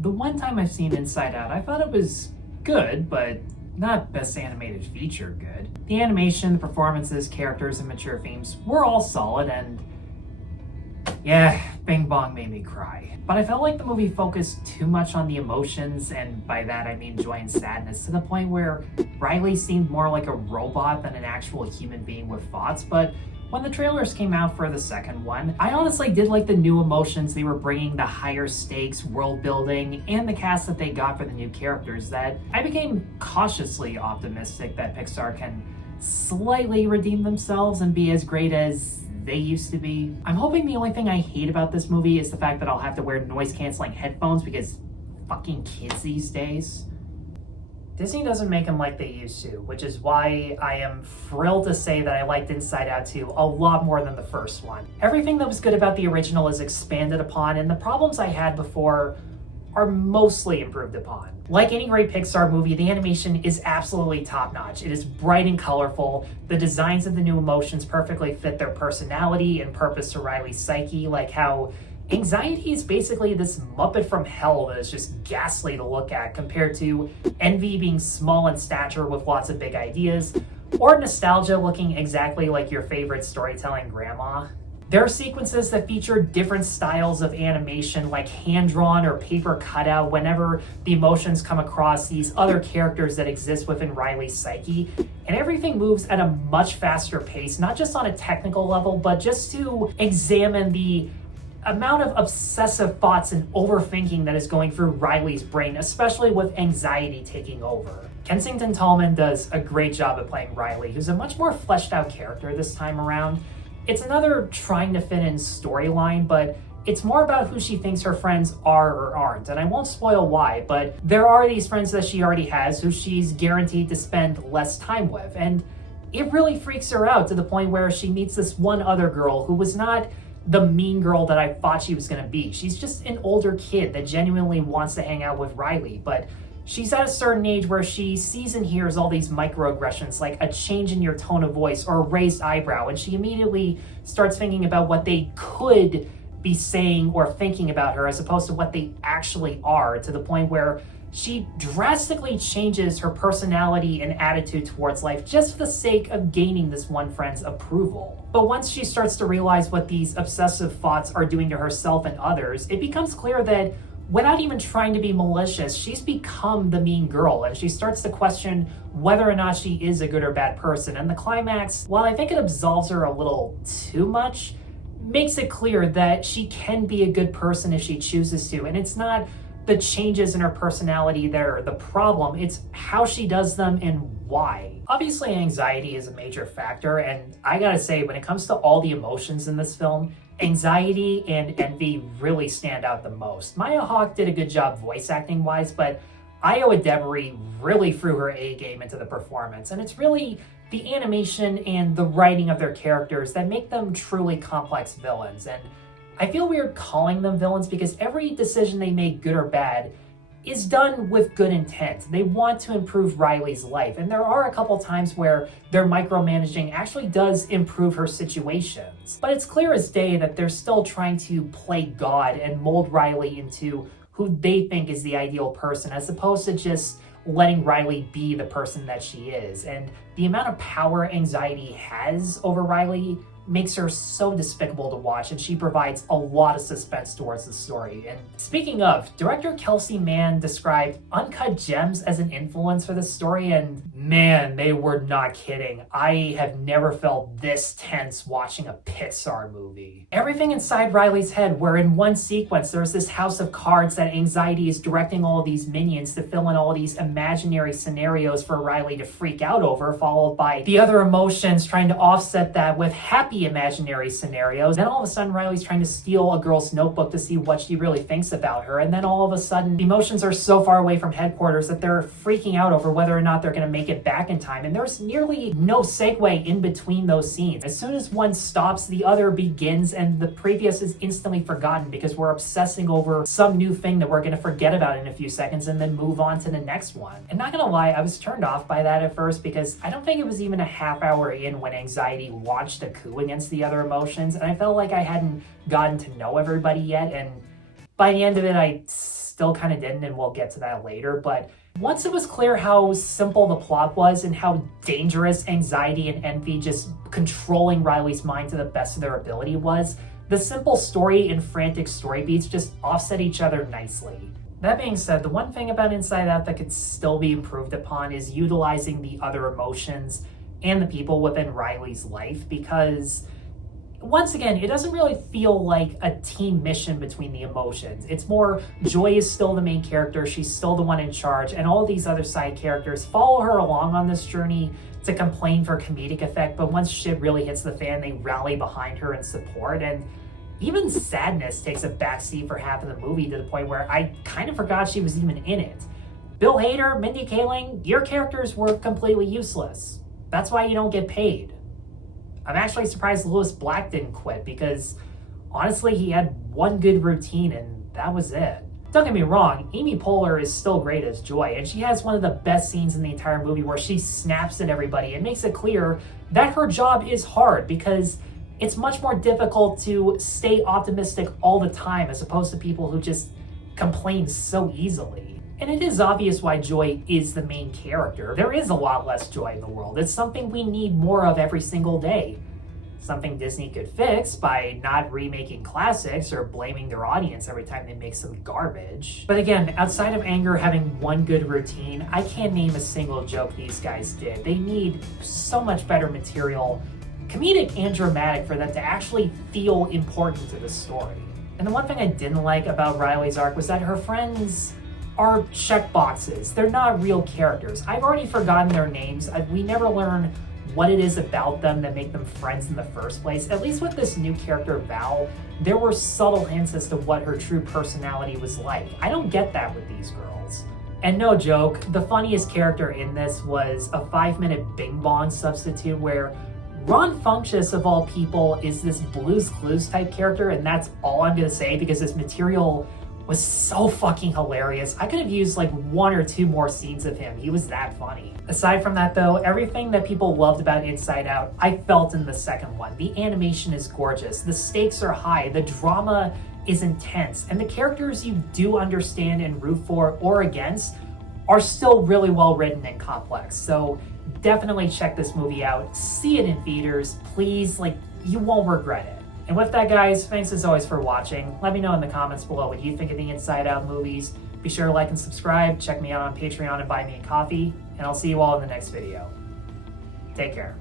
The one time I've seen Inside Out, I thought it was good, but not best animated feature good. The animation, the performances, characters, and mature themes were all solid, and yeah, Bing Bong made me cry. But I felt like the movie focused too much on the emotions, and by that I mean joy and sadness, to the point where Riley seemed more like a robot than an actual human being with thoughts. But when the trailers came out for the second one, I honestly did like the new emotions they were bringing, the higher stakes, world building, and the cast that they got for the new characters, that I became cautiously optimistic that Pixar can slightly redeem themselves and be as great as they used to be. I'm hoping the only thing I hate about this movie is the fact that I'll have to wear noise-canceling headphones because fucking kids these days. Disney doesn't make them like they used to, which is why I am thrilled to say that I liked Inside Out 2 a lot more than the first one. Everything that was good about the original is expanded upon, and the problems I had before are mostly improved upon. Like any great Pixar movie, the animation is absolutely top-notch. It is bright and colorful. The designs of the new emotions perfectly fit their personality and purpose to Riley's psyche, like how anxiety is basically this Muppet from hell that is just ghastly to look at, compared to envy being small in stature with lots of big ideas, or nostalgia looking exactly like your favorite storytelling grandma. There are sequences that feature different styles of animation, like hand-drawn or paper cutout, whenever the emotions come across these other characters that exist within Riley's psyche. And everything moves at a much faster pace, not just on a technical level, but just to examine the amount of obsessive thoughts and overthinking that is going through Riley's brain, especially with anxiety taking over. Kensington Tallman does a great job at playing Riley, who's a much more fleshed out character this time around. It's another trying to fit in storyline, but it's more about who she thinks her friends are or aren't. And I won't spoil why, but there are these friends that she already has who she's guaranteed to spend less time with. And it really freaks her out to the point where she meets this one other girl who was not the mean girl that I thought she was going to be. She's just an older kid that genuinely wants to hang out with Riley, but she's at a certain age where she sees and hears all these microaggressions, like a change in your tone of voice or a raised eyebrow, and she immediately starts thinking about what they could be saying or thinking about her as opposed to what they actually are, to the point where she drastically changes her personality and attitude towards life just for the sake of gaining this one friend's approval. But once she starts to realize what these obsessive thoughts are doing to herself and others, it becomes clear that without even trying to be malicious, she's become the mean girl, and she starts to question whether or not she is a good or bad person. And the climax, while I think it absolves her a little too much, makes it clear that she can be a good person if she chooses to. And it's not the changes in her personality that are the problem, it's how she does them and why. Obviously, anxiety is a major factor, and I gotta say, when it comes to all the emotions in this film, anxiety and envy really stand out the most. Maya Hawke did a good job voice acting wise, but Ayo Edebiri really threw her A game into the performance, and it's really the animation and the writing of their characters that make them truly complex villains. And I feel weird calling them villains because every decision they make, good or bad, is done with good intent. They want to improve Riley's life, and there are a couple times where their micromanaging actually does improve her situations. But it's clear as day that they're still trying to play God and mold Riley into who they think is the ideal person, as opposed to just letting Riley be the person that she is. And the amount of power anxiety has over Riley makes her so despicable to watch, and she provides a lot of suspense towards the story. And speaking of, director Kelsey Mann described Uncut Gems as an influence for this story, and man, they were not kidding. I have never felt this tense watching a Pixar movie. Everything inside Riley's head, where in one sequence there's this house of cards that anxiety is directing all of these minions to fill in all these imaginary scenarios for Riley to freak out over, followed by the other emotions trying to offset that with happy imaginary scenarios. Then all of a sudden Riley's trying to steal a girl's notebook to see what she really thinks about her, and then all of a sudden the emotions are so far away from headquarters that they're freaking out over whether or not they're going to make it back in time, and there's nearly no segue in between those scenes. As soon as one stops, the other begins, and the previous is instantly forgotten because we're obsessing over some new thing that we're going to forget about in a few seconds and then move on to the next one. And not gonna lie, I was turned off by that at first because I don't think it was even a half hour in when anxiety launched a coup against the other emotions, and I felt like I hadn't gotten to know everybody yet, and by the end of it I still kind of didn't, and we'll get to that later. But once it was clear how simple the plot was and how dangerous anxiety and envy just controlling Riley's mind to the best of their ability was, the simple story and frantic story beats just offset each other nicely. That being said, the one thing about Inside Out that could still be improved upon is utilizing the other emotions and the people within Riley's life, because once again, it doesn't really feel like a team mission between the emotions. It's more Joy is still the main character, she's still the one in charge, and all these other side characters follow her along on this journey to complain for comedic effect, but once shit really hits the fan, they rally behind her in support, and even sadness takes a backseat for half of the movie to the point where I kind of forgot she was even in it. Bill Hader, Mindy Kaling, your characters were completely useless. That's why you don't get paid. I'm actually surprised Lewis Black didn't quit, because honestly, he had one good routine and that was it. Don't get me wrong, Amy Poehler is still great as Joy, and she has one of the best scenes in the entire movie where she snaps at everybody and makes it clear that her job is hard, because it's much more difficult to stay optimistic all the time as opposed to people who just complain so easily. And it is obvious why Joy is the main character. There is a lot less joy in the world. It's something we need more of every single day. Something Disney could fix by not remaking classics or blaming their audience every time they make some garbage. But again, outside of Anger having one good routine, I can't name a single joke these guys did. They need so much better material, comedic and dramatic, for them to actually feel important to the story. And the one thing I didn't like about Riley's arc was that her friends are checkboxes. They're not real characters. I've already forgotten their names. We never learn what it is about them that make them friends in the first place. At least with this new character, Val, there were subtle hints as to what her true personality was like. I don't get that with these girls. And no joke, the funniest character in this was a 5-minute Bing Bong substitute where Ron Funches, of all people, is this Blue's Clues type character, and that's all I'm gonna say because this material was so fucking hilarious. I could have used like 1 or 2 more scenes of him. He was that funny. Aside from that though, everything that people loved about Inside Out, I felt in the second one. The animation is gorgeous, the stakes are high, the drama is intense, and the characters you do understand and root for or against are still really well written and complex. So definitely check this movie out. See it in theaters, please. Like, you won't regret it. And with that, guys, thanks as always for watching. Let me know in the comments below what you think of the Inside Out movies. Be sure to like and subscribe. Check me out on Patreon and buy me a coffee. And I'll see you all in the next video. Take care.